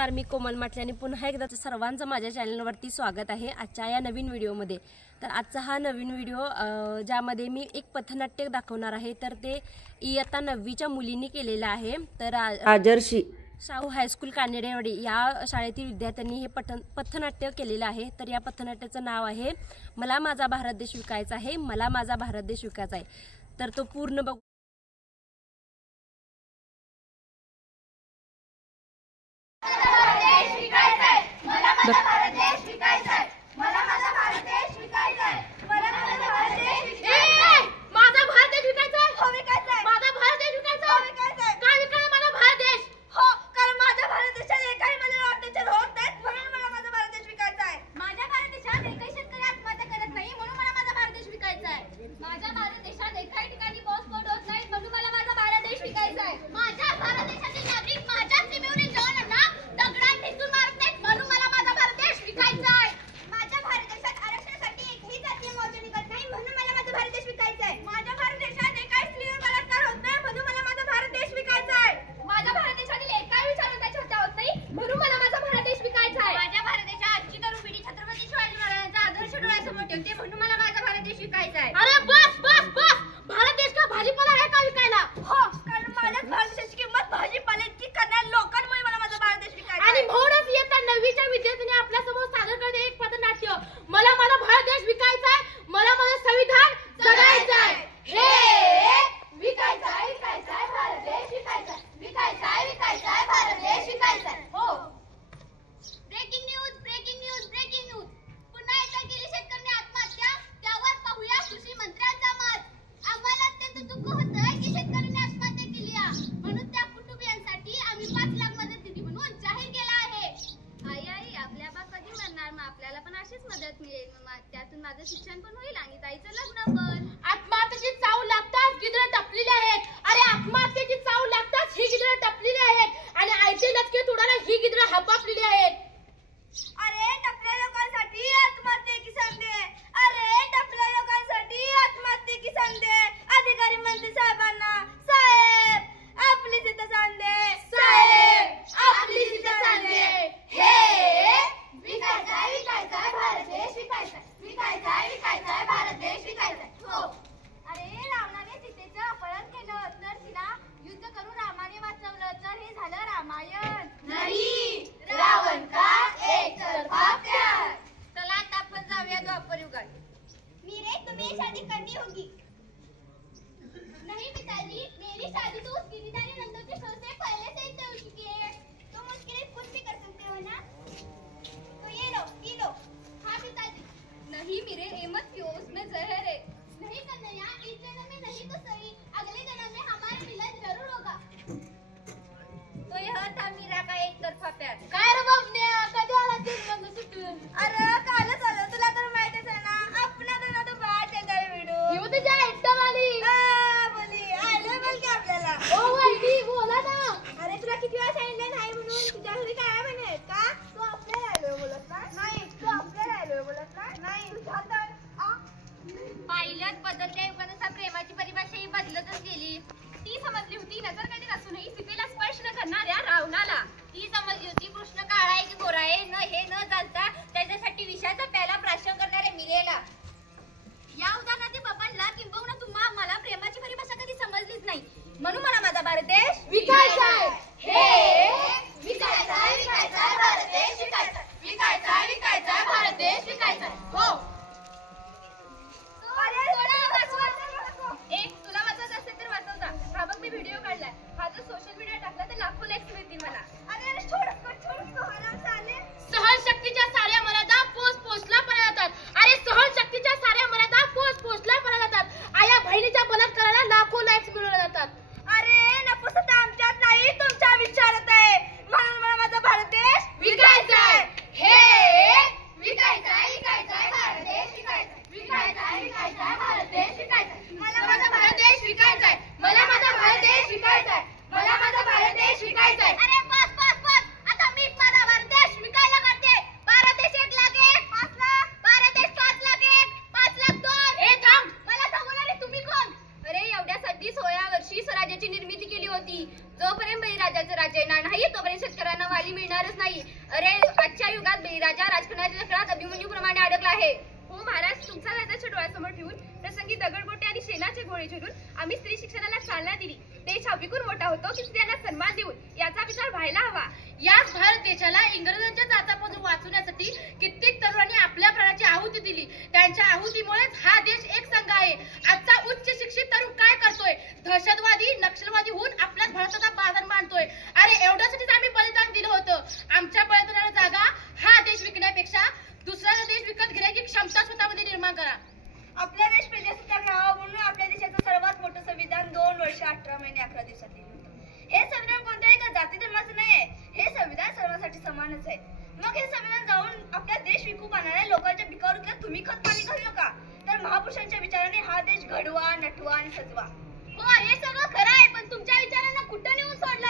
नमस्कार, मी कोमल माटले आणि पुन्हा एकदा सर्वांचं माझ्या चॅनलवरती स्वागत आहे आजच्या या नवीन व्हिडिओमध्ये। तर आजचा हा नवीन व्हिडिओ ज्यामध्ये मी एक पथनाट्य दाखवणार आहे। तर ते इयत्ता 9वीच्या मुलींनी केलेलं आहे। तर आदर्शी शाहू हायस्कूल कानेडेवाडी या शाळेतील विद्यार्थ्यांनी हे पथनाट्य केलेलं आहे। तर या पथनाट्याचं नाव आहे मला माझा भारत देश विकायचा आहे, मला माझा भारत देश विकायचा आहे। तर तो पूर्ण बघू। माझं शिक्षण पण होईल आणि ताईचं लग्न पण। आत्महत्येची चाव लागताच गिधडं टपलेली आहेत। अरे आत्महत्येची चाव लागताच ही गिधडं टपलेली आहेत आणि आयते लचके तोडायला ही गिधडं हपापलेली आहेत। अरे टपल्या लोकांसाठी आत्महत्येची संधी आहे, अरे टपल्या लोकांसाठी आत्महत्येची संधी आहे। अधिकारी मंत्री साहेबांना, साहेब आपली तिथं सांगते, साहेब आपली तिथं सांगते। हे विकायचा विकायचा भारत देश विकायचा, विकायचा विकायचा भारत देश विकायचा। हो अरे रावणाने सीतेचं अपहरण केलं तर तिला युद्ध करून रामाने वाचवलं तर हे झालं रामायण नाही रावण का एकतर्फा प्यार। चला आता आपण जाऊया द्वापर युगात। मीरे तुम्हें शादी करनी होगी। नहीं पिताजी, मेरी शादी तो उस गिरधारी नंदों के शो से पहले से ही हो चुकी है। तुम उसके लिए कुछ भी कर सकते हो ना? तो ये लो, पी लो। हाँ पिताजी। नहीं मीरे, ये मत पियो, उसमें जहर है। नहीं कन्हैया, इस जन्म में नहीं तो सही, अगले जन्म में हमारा मिलन जरूर होगा। तो यह था मीरा का एक तरफा प्यार। काय रे बाबन्या, कधी आला जन्म सुटून? अरे कालच आलो, तुला तर माहितीच आहे ना, आपला तर तो बाहेर येणार व्हिडिओ। येऊ तुझ्या एकदम आली। बोली, आले बोल की आपल्याला। ओ वैदी बोला ना। अरे तुला किती वेळा सांगितलं नाही म्हणून, तुझ्या घरी काय म्हणे का? तू आपल्याला आलोय बोलत नाही, तू आपल्याला आलोय बोलत नाही, तुझ्या तर पाहिल्यात बदलत्या युगानुसार प्रेमाची परिभाषा ही बदलतच गेली। ती समजली होती नजर कधी नसूनही सीतेला स्पर्श न करणाऱ्या रावणाला, ती समजली होती कृष्ण काळा आहे की गोरा आहे हे न जाणता त्याच्यासाठी विषाचा प्याला प्राशन करणाऱ्या मीरेला। या उदाहरणातील बबनला किंबहुना तुम्हा मला प्रेमाची परिभाषा कधी समजलीच नाही, म्हणून मला माझा भारत देश विकायचा आहे। हे विकायचा विकायचा भारत देश विकायचा, विकायचा विकायचा भारत देश विकायचा। हो तुला वाचत असेल तर वाचव जा। हा बघ मी व्हिडिओ काढलाय, हा जर सोशल मीडिया टाकला तर लाखो लाईक्स मिळतील मला। अरे सहन शक्तीच्या साऱ्या मर्यादा पोचला पण जातात। अरे सहन शक्तीच्या साऱ्या मर्यादा पोचला पण जातात। आया बहिणीच्या बलात्काराला लाखो लाईक्स मिळवले जातात। अरे नपुसता आमच्यात नाही, तुमच्या विचारात आहे, म्हणून मला माझा भारत देश विकायचा आहे। हे विकायचा विकायचा भारत देश विकायचा, विकायचा विकायचा भारत देश विकायचा। मला माझा भारत देश विकायचा आहे, मला माझा भारत देश विकायचा आहे, मला माझा भारत देश विकायचा आहे। अरे बस बस बस, आता मीच माझा भारत देश विकायला करते। भारत देश 1 लाख 1, 5 लाख, भारत देश 5 लाख 1, 5 लाख 2। ए थांब, मला सांगून आले तुम्ही कोण? अरे एवढ्यासाठी 16 वर्षी स्वराज्याची निर्मिती केली जोपर्यंत बळीराजाचं राज्य येणार नाही तोपर्यंत शेतकऱ्यांना वाली मिळणारच नाही. अरे आजच्या युगात बळीराजा राजकारणाच्या चक्रात अभिमन्यूप्रमाणे अडकला आहे. हो महाराज, तुमचा राजाच्या डोळ्यासमोर ठेवून प्रसंगी दगडगोटे आणि शेणाचे गोळे छोडून आम्ही स्त्री शिक्षणाला चालना दिली. देश हा विकून मोठा होतो की स्त्रियांना सन्मान देऊन याचा विचार व्हायला हवा. याच भारत देशाला इंग्रजांच्या जाचापासून वाचवण्यासाठी कित्येक तरुणांनी आपल्या प्राणाची आहुती दिली. त्यांच्या आहुतीमुळेच हा देश एक संघ आहे. आजचा उच्च शिक्षित तरुण काय करतोय? दहशतवादी नक्षलवादी होऊन आपल्याच भारताचा बाजार मांडतोय. अरे एवढ्यासाठीच आम्ही बलिदान दिलं होतं. आमच्या बलिदानाला जागा हा देश विकण्यापेक्षा दुसरा देश विकत घेण्याची क्षमता स्वतःमध्ये निर्माण करा. आपला देश प्रजासत्ताक राहावा म्हणून आपल्या देशाचं सर्वात मोठं संविधान 2 वर्ष 18 महिने 11 दिवसात लिहिलं होतं. हे संविधान कोणत्याही एका जाती धर्माचं नाही आहे. हे संविधान सर्वांसाठी समानच आहे. मग हे संविधान जाऊन आपला देश विकू पाहणाऱ्या लोकांच्या पिकावर उतरत तुम्ही खत पाणी घालू नका. तर महापुरुषांच्या विचाराने हा देश घडवा, नटवा आणि सजवा. हो हे सगळं खरं आहे, पण तुमच्या विचारांना कुठं नेऊन सोडलं